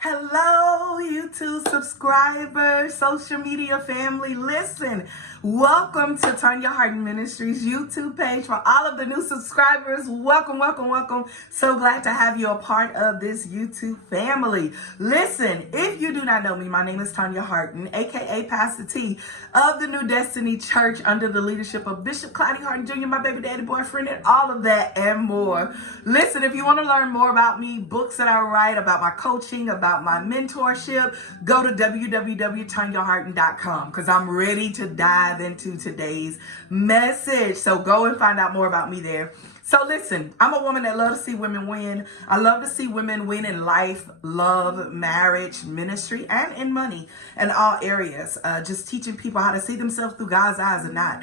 Hello, YouTube subscribers, social media family. Listen, welcome to Tonya Harden Ministries YouTube page. For all of the new subscribers, welcome, welcome, welcome. So glad to have you a part of this YouTube family. Listen, if you do not know me, my name is Tonya Harden, aka Pastor T of the New Destiny Church under the leadership of Bishop Clyde Harden Jr., my baby daddy boyfriend, and all of that and more. Listen, if you want to learn more about me, books that I write, about my coaching, about my mentorship, go to www.tonyaharden.com because I'm ready to dive into today's message. So go and find out more about me there. So listen, I'm a woman that loves to see women win. I love to see women win in life, love, marriage, ministry, and in money in all areas. Just teaching people how to see themselves through God's eyes and not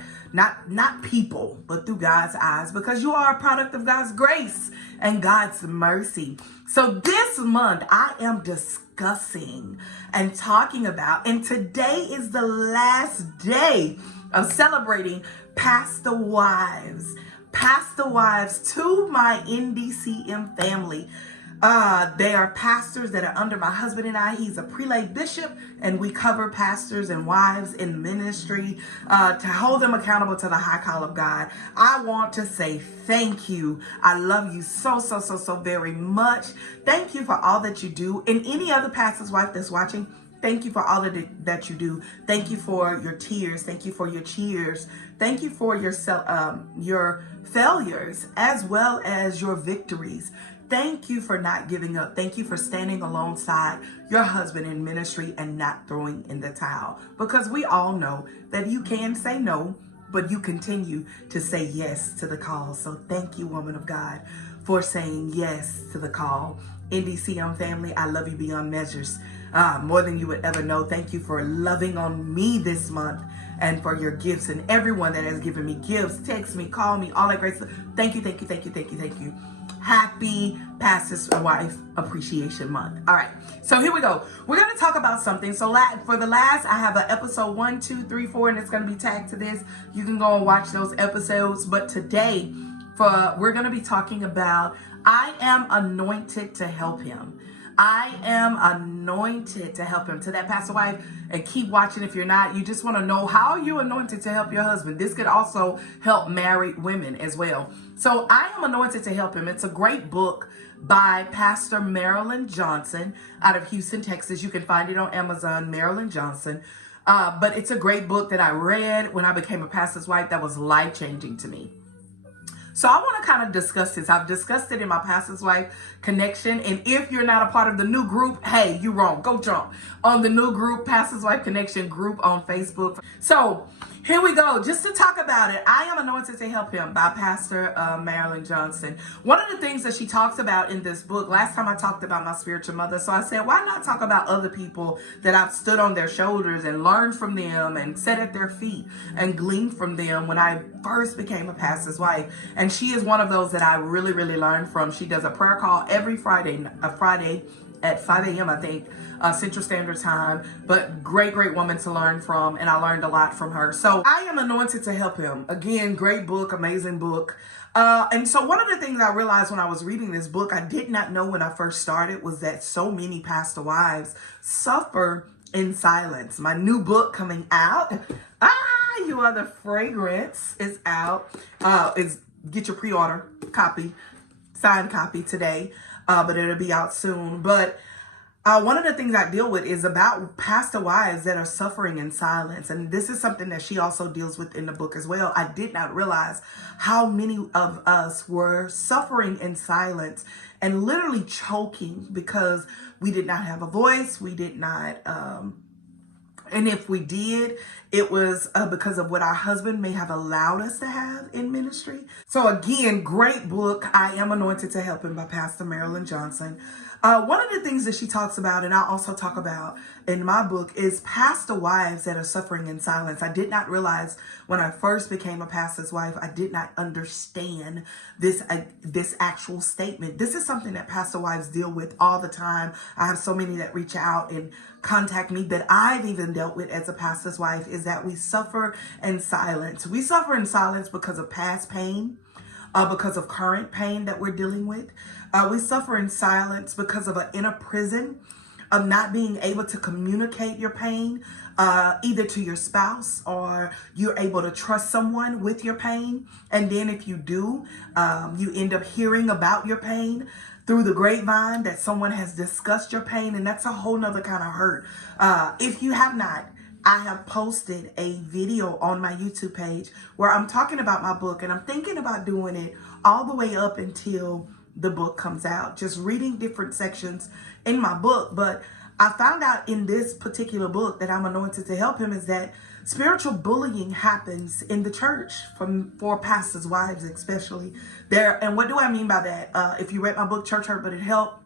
people, but through God's eyes, because you are a product of God's grace and God's mercy. So this month I am discussing and talking about, and today is the last day of celebrating Pastor Wives. Pastor Wives to my NDCM family. They are pastors that are under my husband and I. He's a prelate bishop, and we cover pastors and wives in ministry to hold them accountable to the high call of God. I want to say thank you. I love you so very much. Thank you for all that you do. And any other pastor's wife that's watching, thank you for all of that you do. Thank you for your tears. Thank you for your cheers. Thank you for your failures as well as your victories. Thank you for not giving up. Thank you for standing alongside your husband in ministry and not throwing in the towel. Because we all know that you can say no, but you continue to say yes to the call. So thank you, woman of God, for saying yes to the call. NDCM family, I love you beyond measures. More than you would ever know. Thank you for loving on me this month and for your gifts, and everyone that has given me gifts, text me, call me, all that great stuff. Thank you. Happy Pastor's Wife Appreciation Month. All right, so here we go. We're going to talk about something. So for the last, I have an episode 1, 2, 3, 4, and it's going to be tagged to this. You can go and watch those episodes. But today, we're going to be talking about I am anointed to help him. I am anointed to help him. To that pastor wife, and keep watching if you're not. You just want to know, how are you anointed to help your husband? This could also help married women as well. So I am anointed to help him. It's a great book by Pastor Marilyn Johnson out of Houston, Texas. You can find it on Amazon, Marilyn Johnson. But it's a great book that I read when I became a pastor's wife that was life-changing to me. So I want to kind of discuss this. I've discussed it in my Pastor's Wife Connection. And if you're not a part of the new group, hey, you're wrong. Go jump on the new group, Pastor's Wife Connection group on Facebook. So here we go. Just to talk about it, I am anointed to help him by Pastor Marilyn Johnson. One of the things that she talks about in this book, last time I talked about my spiritual mother. So I said, why not talk about other people that I've stood on their shoulders and learned from them and sat at their feet and gleaned from them when I first became a pastor's wife. And she is one of those that I really learned from. She does a prayer call every Friday at 5 a.m. I think, Central Standard Time. But great woman to learn from, and I learned a lot from her. So I am anointed to help him. Again, great book, amazing book. And so one of the things I realized when I was reading this book, I did not know when I first started, was that so many pastor wives suffer in silence. My new book coming out, You Are the Fragrance, is out. Get your pre-order copy, signed copy today, but it'll be out soon. But one of the things I deal with is about pastor wives that are suffering in silence. And this is something that she also deals with in the book as well. I did not realize how many of us were suffering in silence and literally choking because we did not have a voice. We did not, and if we did, it was because of what our husband may have allowed us to have in ministry. So again, great book, I Am Anointed to Help Him by Pastor Marilyn Johnson. One of the things that she talks about, and I also talk about in my book, is pastor wives that are suffering in silence. I did not realize when I first became a pastor's wife, I did not understand this actual statement. This is something that pastor wives deal with all the time. I have so many that reach out and contact me that I've even dealt with as a pastor's wife, is that we suffer in silence. We suffer in silence because of past pain, because of current pain that we're dealing with. We suffer in silence because of an inner prison of not being able to communicate your pain, either to your spouse, or you're able to trust someone with your pain. And then if you do, you end up hearing about your pain through the grapevine, that someone has discussed your pain, and that's a whole nother kind of hurt. If you have not, I have posted a video on my YouTube page where I'm talking about my book, and I'm thinking about doing it all the way up until the book comes out, just reading different sections in my book. But I found out in this particular book that I'm anointed to help him is that spiritual bullying happens in the church for pastors' wives, especially there. And what do I mean by that? If you read my book, Church Hurt But It Helped,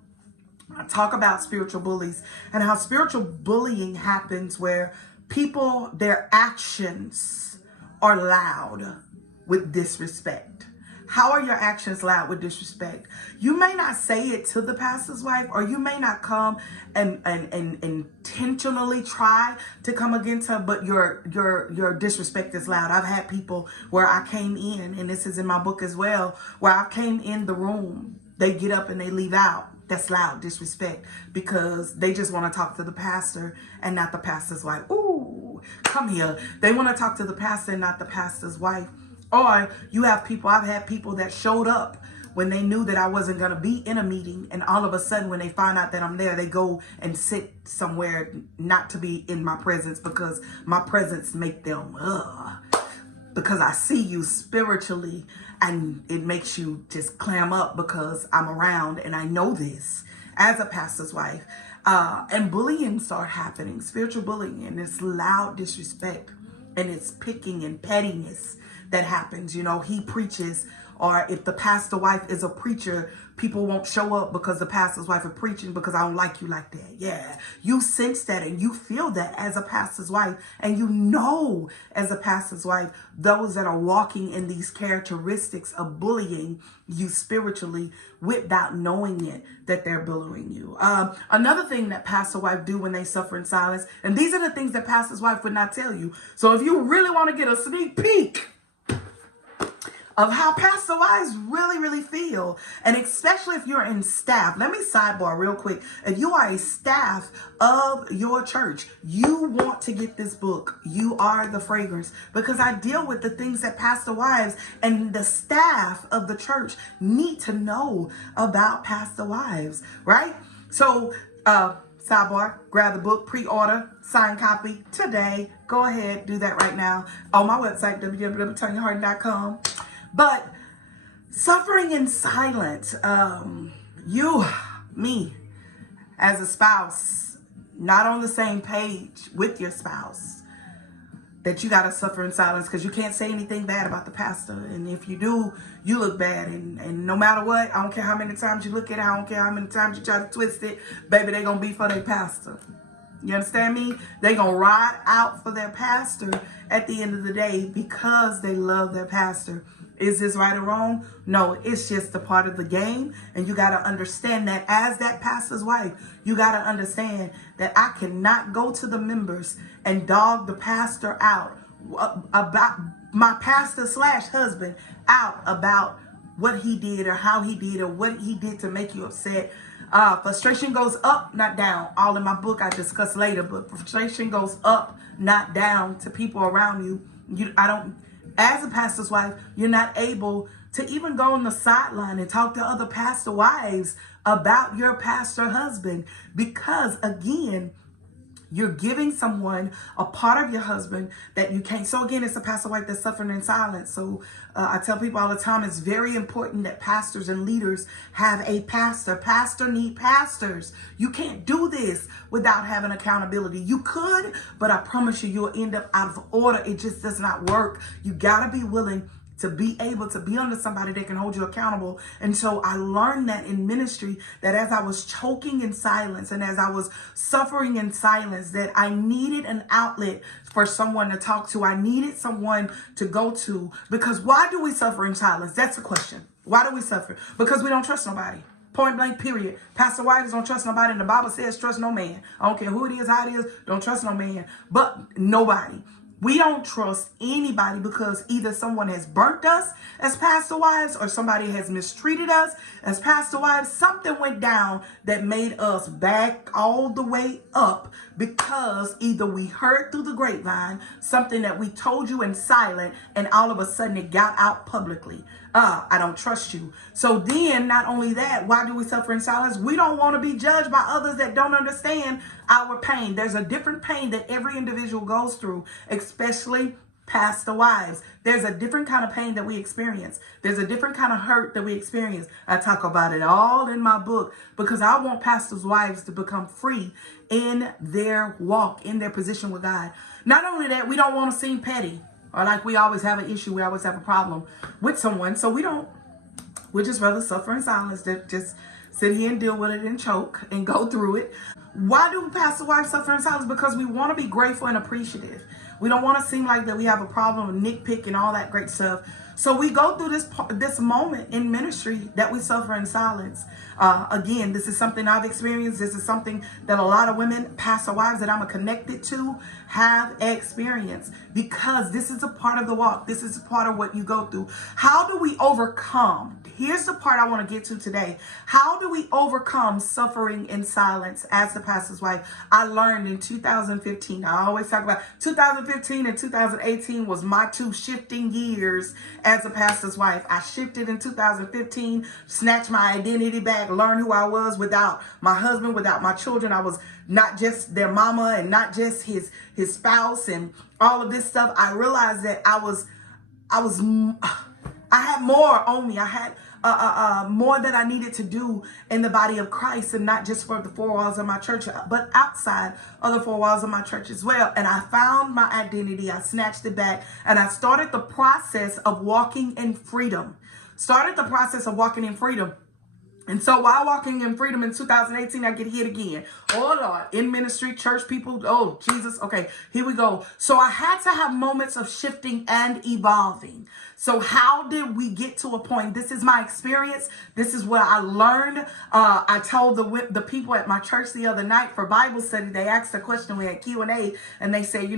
I talk about spiritual bullies and how spiritual bullying happens where people, their actions are loud with disrespect. How are your actions loud with disrespect? You may not say it to the pastor's wife, or you may not come and intentionally try to come against her, but your disrespect is loud. I've had people where I came in, and this is in my book as well, where I came in the room, they get up and they leave out. That's loud disrespect, because they just want to talk to the pastor and not the pastor's wife. Ooh, come here. They want to talk to the pastor and not the pastor's wife. Or you have people, I've had people that showed up when they knew that I wasn't going to be in a meeting, and all of a sudden when they find out that I'm there, they go and sit somewhere not to be in my presence, because my presence make them, because I see you spiritually, and it makes you just clam up because I'm around, and I know this as a pastor's wife. And bullying start happening, spiritual bullying, and it's loud disrespect, and it's picking and pettiness that happens. You know, he preaches, or if the pastor wife is a preacher, people won't show up because the pastor's wife is preaching because I don't like you like that. Yeah, you sense that and you feel that as a pastor's wife, and you know as a pastor's wife, those that are walking in these characteristics of bullying you spiritually without knowing it, that they're bullying you. Another thing that pastor wife do when they suffer in silence, and these are the things that pastor's wife would not tell you. So if you really want to get a sneak peek of how pastor wives really feel, and especially if you're in staff. Let me sidebar real quick. If you are a staff of your church, you want to get this book. You Are the Fragrance, because I deal with the things that pastor wives and the staff of the church need to know about pastor wives, right? So, sidebar, grab the book, pre-order, signed copy today. Go ahead, do that right now on my website, www.TonyaHarden.com. But suffering in silence, me, as a spouse, not on the same page with your spouse, that you got to suffer in silence because you can't say anything bad about the pastor. And if you do, you look bad. And no matter what, I don't care how many times you look at it, I don't care how many times you try to twist it, baby, they going to be for their pastor. You understand me? They going to ride out for their pastor at the end of the day because they love their pastor. Is this right or wrong? No, it's just a part of the game. And you got to understand that as that pastor's wife, you got to understand that I cannot go to the members and dog the pastor out about my pastor / husband out about what he did or how he did or what he did to make you upset. Frustration goes up, not down. All in my book I discuss later, but frustration goes up, not down to people around you. As a pastor's wife, you're not able to even go on the sideline and talk to other pastor wives about your pastor husband, because again, you're giving someone a part of your husband that you can't. So again, it's a pastor wife that's suffering in silence. So I tell people all the time, it's very important that pastors and leaders have a pastor. Pastor need pastors. You can't do this without having accountability. You could, but I promise you, you'll end up out of order. It just does not work. You got to be willing to be able to be under somebody that can hold you accountable. And so I learned that in ministry, that as I was choking in silence and as I was suffering in silence, that I needed an outlet for someone to talk to. I needed someone to go to, because why do we suffer in silence? That's the question. Why do we suffer? Because we don't trust nobody. Point blank, period. Pastor wives don't trust nobody, and the Bible says trust no man. I don't care who it is, how it is, don't trust no man, but nobody. We don't trust anybody because either someone has burnt us as pastor wives or somebody has mistreated us as pastor wives. Something went down that made us back all the way up because either we heard through the grapevine something that we told you in silent and all of a sudden it got out publicly. I don't trust you. So then, not only that, why do we suffer in silence? We don't want to be judged by others that don't understand our pain. There's a different pain that every individual goes through, especially pastor wives. There's a different kind of pain that we experience. There's a different kind of hurt that we experience. I talk about it all in my book because I want pastors' wives to become free in their walk, in their position with God. Not only that, we don't want to seem petty or like we always have an issue, we always have a problem with someone. So we just rather suffer in silence than just sit here and deal with it and choke and go through it. Why do pastor wives suffer in silence? Because we want to be grateful and appreciative. We don't want to seem like that we have a problem with nitpick and all that great stuff. So we go through this moment in ministry that we suffer in silence. Again, this is something I've experienced. This is something that a lot of women, pastor wives that I'm connected to, have experienced because this is a part of the walk. This is a part of what you go through. How do we overcome? Here's the part I want to get to today. How do we overcome suffering in silence as the pastor's wife? I learned in 2015. I always talk about 2015 and 2018 was my two shifting years as a pastor's wife. I shifted in 2015, snatched my identity back, learned who I was without my husband, without my children. I was not just their mama and not just his spouse and all of this stuff. I realized that I had more on me. I had more that I needed to do in the body of Christ, and not just for the four walls of my church, but outside of the four walls of my church as well. And I found my identity. I snatched it back, and I started the process of walking in freedom. And so while walking in freedom in 2018, I get hit again. Oh, Lord, in ministry, church people. Oh, Jesus. Okay, here we go. So I had to have moments of shifting and evolving. So how did we get to a point? This is my experience. This is what I learned. I told the people at my church the other night for Bible study, they asked a question. We had Q&A, and they said,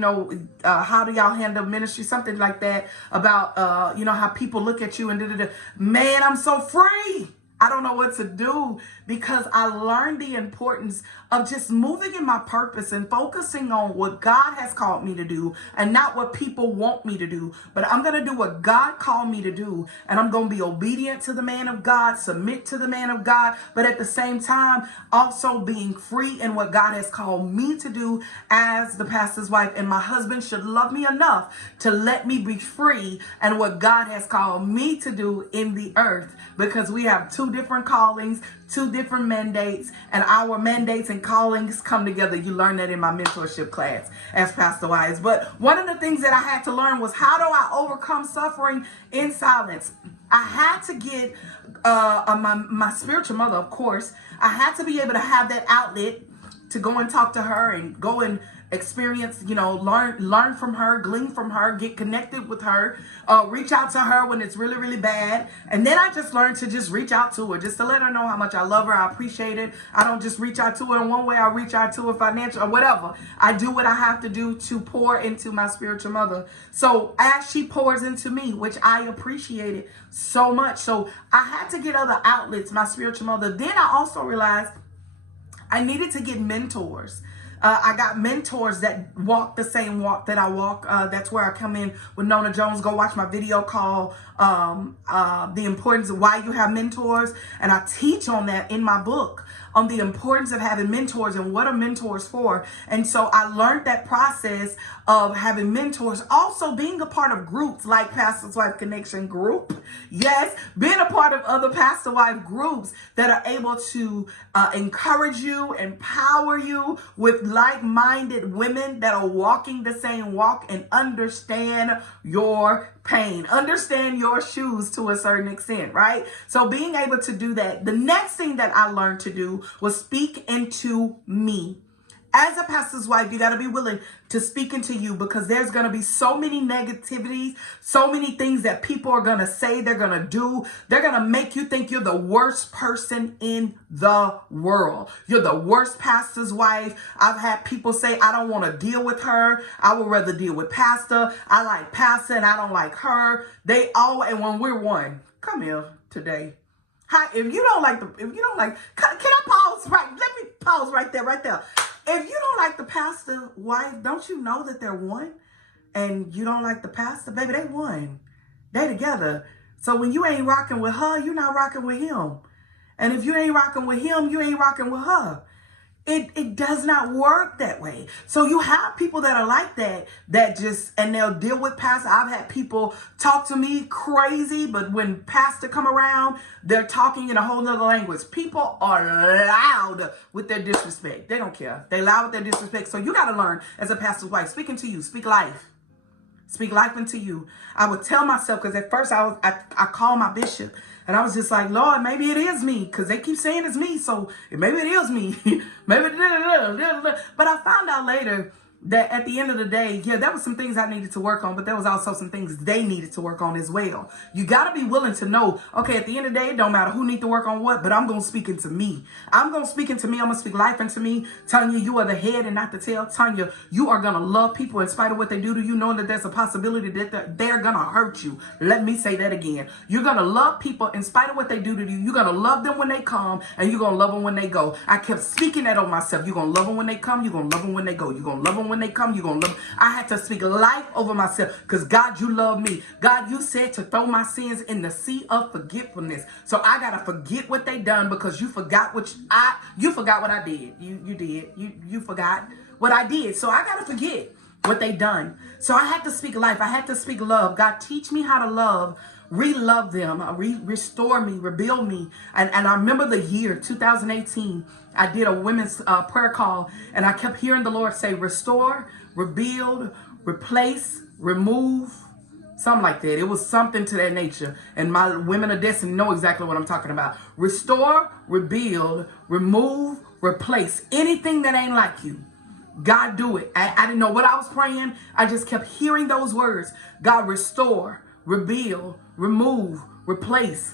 how do y'all handle ministry? Something like that about, how people look at you and da-da-da. Man, I'm so free. I don't know what to do because I learned the importance of just moving in my purpose and focusing on what God has called me to do and not what people want me to do. But I'm going to do what God called me to do, and I'm going to be obedient to the man of God, submit to the man of God, but at the same time, also being free in what God has called me to do as the pastor's wife. And my husband should love me enough to let me be free and what God has called me to do in the earth, because we have two different callings, two different mandates, and our mandates and callings come together. You learn that in my mentorship class as pastor wives. But one of the things that I had to learn was, how do I overcome suffering in silence? I had to get my spiritual mother, of course. I had to be able to have that outlet to go and talk to her and go and experience, learn from her, glean from her, get connected with her, reach out to her when it's really, really bad. And then I just learned to just reach out to her, just to let her know how much I love her. I appreciate it. I don't just reach out to her in one way. I reach out to her financial or whatever. I do what I have to do to pour into my spiritual mother. So as she pours into me, which I appreciated so much. So I had to get other outlets, my spiritual mother. Then I also realized I needed to get mentors. I got mentors that walk the same walk that I walk. That's where I come in with Nona Jones. Go watch my video called The Importance of Why You Have Mentors. And I teach on that in my book, on the importance of having mentors and what are mentors for. And so I learned that process of having mentors, also being a part of groups like Pastor's Wife Connection Group. Yes, being a part of other Pastor Wife groups that are able to encourage you, empower you with like-minded women that are walking the same walk and understand your pain, understand your shoes to a certain extent, right? So being able to do that. The next thing that I learned to do was speak into me. As a pastor's wife, you got to be willing to speak into you, because there's going to be so many negativities, so many things that people are going to say, they're going to do. They're going to make you think you're the worst person in the world. You're the worst pastor's wife. I've had people say, I don't want to deal with her. I would rather deal with pastor. I like pastor and I don't like her. They all, and when we're one, come here today. Hi, if you don't like, can I pause right? Let me pause right there. If you don't like the pastor wife, don't you know that they're one? And you don't like the pastor, baby, they one. They together. So when you ain't rocking with her, you're not rocking with him. And if you ain't rocking with him, you ain't rocking with her. It does not work that way. So you have people that are like that just, and they'll deal with pastor. I've had people talk to me crazy, but when pastor come around, they're talking in a whole nother language. People are loud with their disrespect. They don't care. They loud with their disrespect. So you got to learn, as a pastor's wife, speaking to you, speak life. Speak life into you. I would tell myself, because at first I called my bishop, and I was just like, Lord, maybe it is me, because they keep saying it's me, so maybe it is me. Maybe but I found out later that at the end of the day, yeah, there was some things I needed to work on, but there was also some things they needed to work on as well. You got to be willing to know, okay, at the end of the day, it don't matter who need to work on what, but I'm going to speak into me. I'm going to speak into me. I'm going to speak life into me. Tonya, you are the head and not the tail. Tonya, you are going to love people in spite of what they do to you, knowing that there's a possibility that they're going to hurt you. Let me say that again. You're going to love people in spite of what they do to you. You're going to love them when they come, and you're going to love them when they go. I kept speaking that on myself. You're going to love them when they come. You're going to love them when they go. You're going to love them when they come, you're going to love. I had to speak life over myself, because God, you love me. God, you said to throw my sins in the sea of forgetfulness. So I got to forget what they done, because you forgot what I did. You forgot what I did. So I got to forget what they done. So I had to speak life. I had to speak love. God, teach me how to love, re-love them, restore me, rebuild me. And I remember the year 2018, I did a women's prayer call, and I kept hearing the Lord say, restore, rebuild, replace, remove, something like that. It was something to that nature. And my women of destiny know exactly what I'm talking about. Restore, rebuild, remove, replace. Anything that ain't like you. God, do it. I didn't know what I was praying. I just kept hearing those words. God, restore, rebuild, remove, replace.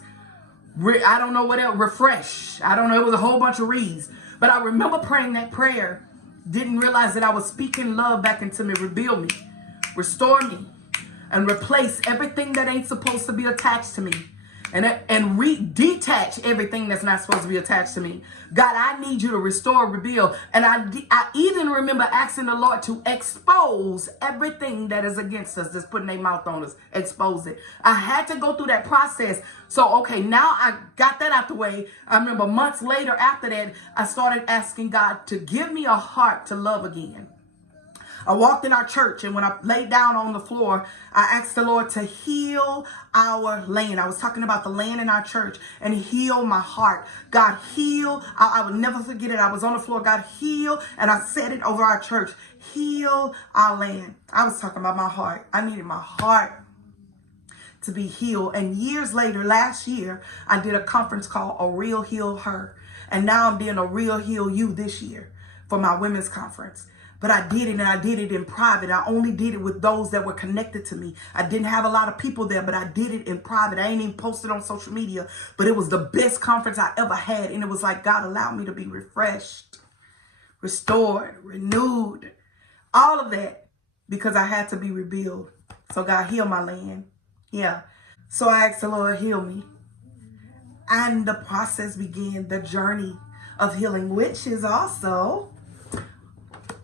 I don't know what else. Refresh. I don't know. It was a whole bunch of reads. But I remember praying that prayer. Didn't realize that I was speaking love back into me. Rebuild me. Restore me. And replace everything that ain't supposed to be attached to me. And detach everything that's not supposed to be attached to me. God, I need you to restore, rebuild. And I even remember asking the Lord to expose everything that is against us, that's putting their mouth on us. Expose it. I had to go through that process. So, okay, now I got that out the way. I remember months later after that, I started asking God to give me a heart to love again. I walked in our church, and when I laid down on the floor, I asked the Lord to heal our land. I was talking about the land in our church, and heal my heart. God, heal. I would never forget it. I was on the floor. God, heal. And I said it over our church. Heal our land. I was talking about my heart. I needed my heart to be healed. And years later, last year, I did a conference called A Real Heal Her. And now I'm doing A Real Heal You this year for my women's conference. But I did it, and I did it in private. I only did it with those that were connected to me. I didn't have a lot of people there, but I did it in private. I ain't even posted on social media, but it was the best conference I ever had. And it was like God allowed me to be refreshed, restored, renewed, all of that, because I had to be rebuilt. So God, heal my land. Yeah. So I asked the Lord, heal me. And the process began, the journey of healing, which is also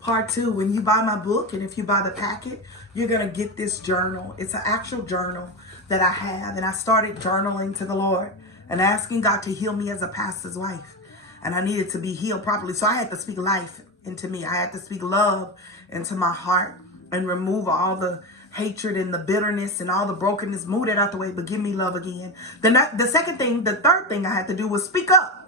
Part 2. When you buy my book, and if you buy the packet, you're going to get this journal. It's an actual journal that I have. And I started journaling to the Lord and asking God to heal me as a pastor's wife. And I needed to be healed properly. So I had to speak life into me. I had to speak love into my heart and remove all the hatred and the bitterness and all the brokenness. Move it out the way, but give me love again. The third thing I had to do was speak up.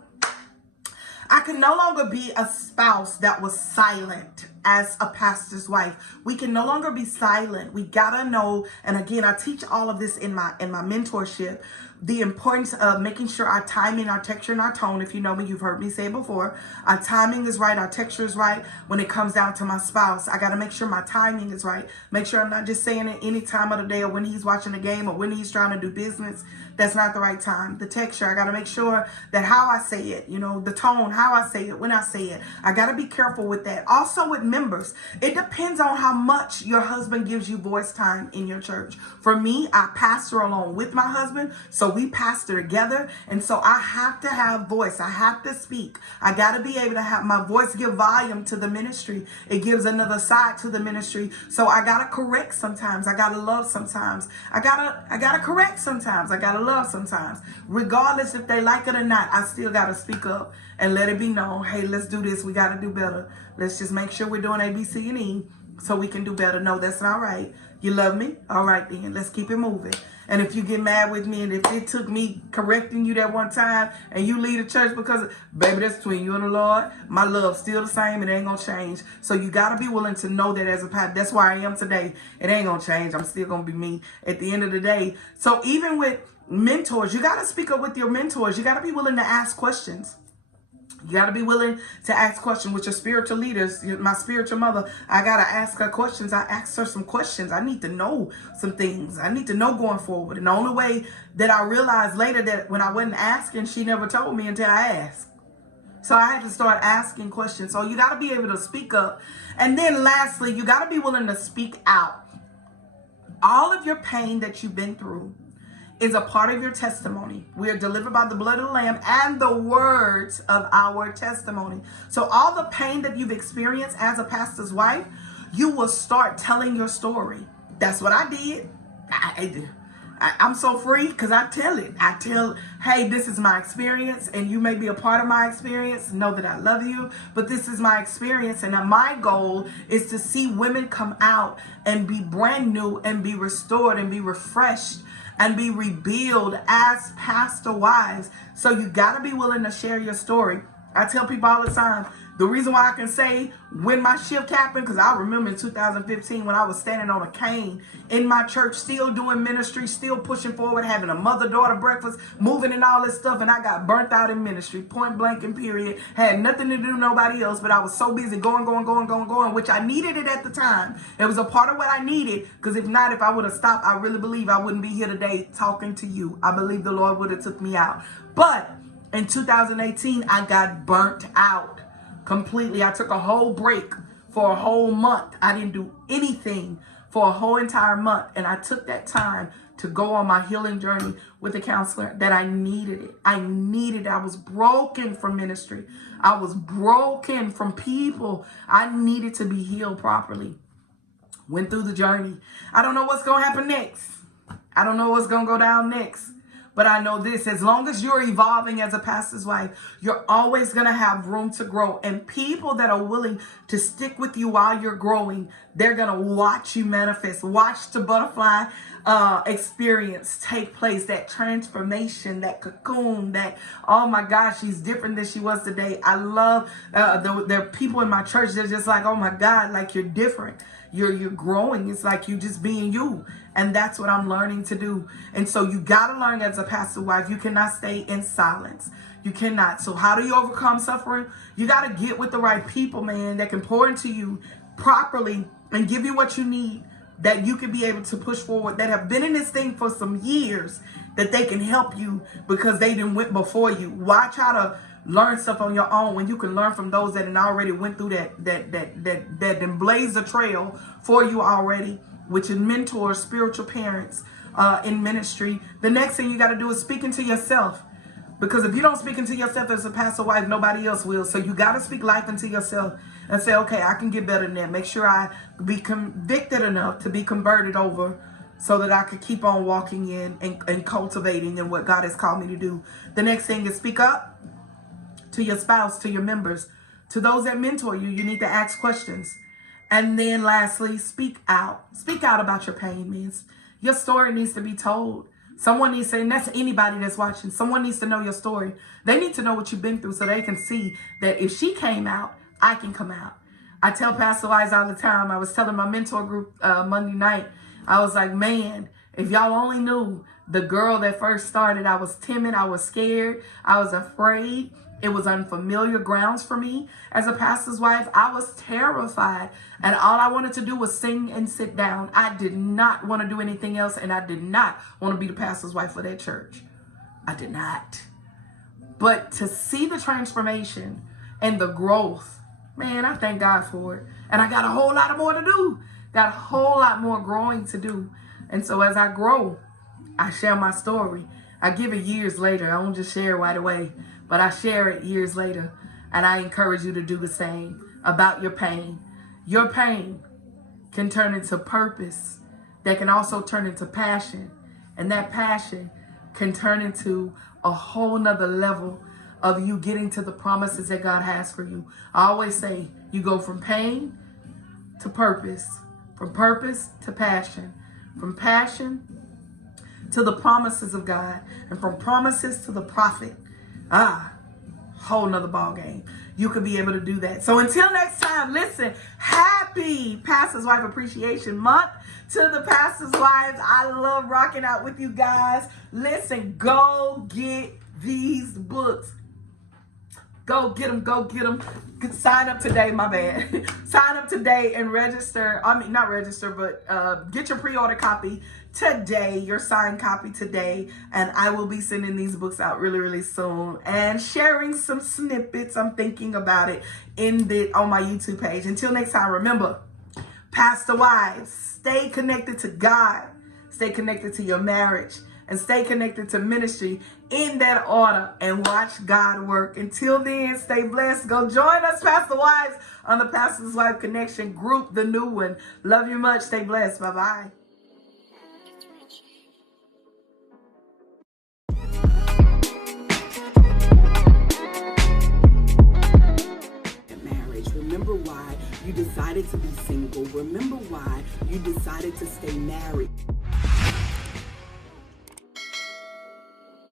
I can no longer be a spouse that was silent as a pastor's wife. We can no longer be silent. We gotta know, and again, I teach all of this in my mentorship, the importance of making sure our timing, our texture, and our tone. If you know me, you've heard me say it before. Our timing is right, our texture is right. When it comes down to my spouse, I gotta make sure my timing is right. Make sure I'm not just saying it any time of the day or when he's watching the game or when he's trying to do business. That's not the right time. The texture, I got to make sure that how I say it, the tone, how I say it, when I say it. I got to be careful with that. Also with members, it depends on how much your husband gives you voice time in your church. For me, I pastor along with my husband, so we pastor together. And so I have to have voice. I have to speak. I got to be able to have my voice give volume to the ministry. It gives another side to the ministry. So I got to correct sometimes. I got to love sometimes. I got to correct sometimes. I got to love sometimes. Regardless if they like it or not, I still got to speak up and let it be known, hey, let's do this. We got to do better. Let's just make sure we're doing A, B, C, and E so we can do better. No, that's not right. You love me? All right, then. Let's keep it moving. And if you get mad with me, and if it took me correcting you that one time and you leave the church because, baby, that's between you and the Lord, my love's still the same. It ain't going to change. So you got to be willing to know that as a pastor. That's where I am today. It ain't going to change. I'm still going to be me at the end of the day. So even with mentors, you got to speak up with your mentors. You got to be willing to ask questions. You got to be willing to ask questions with your spiritual leaders. My spiritual mother, I got to ask her questions. I asked her some questions. I need to know some things. I need to know going forward. And the only way that I realized later that when I wasn't asking, she never told me until I asked. So I had to start asking questions. So you got to be able to speak up. And then lastly, you got to be willing to speak out. All of your pain that you've been through is a part of your testimony. We are delivered by the blood of the Lamb and the words of our testimony. So all the pain that you've experienced as a pastor's wife, you will start telling your story. That's what I did. I'm so free because I tell it. I tell, hey, this is my experience and you may be a part of my experience. Know that I love you, but this is my experience. And my goal is to see women come out and be brand new and be restored and be refreshed and be rebuilt as pastor wives. So you got to be willing to share your story. I tell people all the time, the reason why I can say when my shift happened, because I remember in 2015 when I was standing on a cane in my church, still doing ministry, still pushing forward, having a mother-daughter breakfast, moving and all this stuff, and I got burnt out in ministry, point blank and period. Had nothing to do with nobody else, but I was so busy going, which I needed it at the time. It was a part of what I needed, because if not, if I would have stopped, I really believe I wouldn't be here today talking to you. I believe the Lord would have took me out. But in 2018, I got burnt out completely. I took a whole break for a whole month. I didn't do anything for a whole entire month. And I took that time to go on my healing journey with a counselor that I needed it. I was broken from ministry. I was broken from people. I needed to be healed properly. Went through the journey. I don't know what's going to happen next. I don't know what's going to go down next. But I know this, as long as you're evolving as a pastor's wife, you're always going to have room to grow. And people that are willing to stick with you while you're growing, they're going to watch you manifest. Watch the butterfly experience take place, that transformation, that cocoon, that, oh my gosh, she's different than she was today. I love, there are people in my church, they're just like, oh my God, like you're different. You're growing. It's like you just being you. And that's what I'm learning to do. And so you got to learn as a pastor wife. You cannot stay in silence. You cannot. So how do you overcome suffering? You got to get with the right people, man, that can pour into you properly and give you what you need, that you can be able to push forward, that have been in this thing for some years, that they can help you because they didn't went before you. Why try to learn stuff on your own when you can learn from those that had already went through that blazed a trail for you already, which is mentors, spiritual parents in ministry. The next thing you got to do is speak into yourself. Because if you don't speak into yourself as a pastor wife, nobody else will. So you got to speak life into yourself and say, okay, I can get better than that. Make sure I be convicted enough to be converted over so that I could keep on walking in and cultivating in what God has called me to do. The next thing is speak up to your spouse, to your members, to those that mentor you. You need to ask questions. And then lastly, speak out. Speak out about your pain, man. Your story needs to be told. Someone needs to, and that's anybody that's watching, someone needs to know your story. They need to know what you've been through so they can see that if she came out, I can come out. I tell Pastor Wise all the time. I was telling my mentor group Monday night, I was like, man, if y'all only knew the girl that first started, I was timid, I was scared, I was afraid. It was unfamiliar grounds for me as a pastor's wife. I was terrified, and all I wanted to do was sing and sit down. I did not want to do anything else, and I did not want to be the pastor's wife for that church. I did not. But to see the transformation and the growth, man, I thank God for it. And I got a whole lot more to do. Got a whole lot more growing to do. And so as I grow, I share my story. I give it years later. I don't just share it right away, but I share it years later. And I encourage you to do the same about your pain. Your pain can turn into purpose. That can also turn into passion. And that passion can turn into a whole nother level of you getting to the promises that God has for you. I always say you go from pain to purpose, from purpose to passion, from passion to the promises of God, and from promises to the prophet. Whole nother ball game. You could be able to do that. So until next time, listen, happy Pastor's Wife Appreciation Month to the Pastor's Wives. I love rocking out with you guys. Listen, go get these books. Go get them. Go get them. Sign up today. My bad. Sign up today and register. I mean, not register, but get your pre-order copy today, your signed copy today. And I will be sending these books out really, really soon and sharing some snippets. I'm thinking about it on my YouTube page. Until next time, remember, Pastor Wives, stay connected to God. Stay connected to your marriage. And stay connected to ministry in that order and watch God work. Until then, stay blessed. Go join us, Pastor Wives, on the Pastor's Wife Connection group, the new one. Love you much. Stay blessed. Bye-bye. Marriage. Remember why you decided to be single. Remember why you decided to stay married.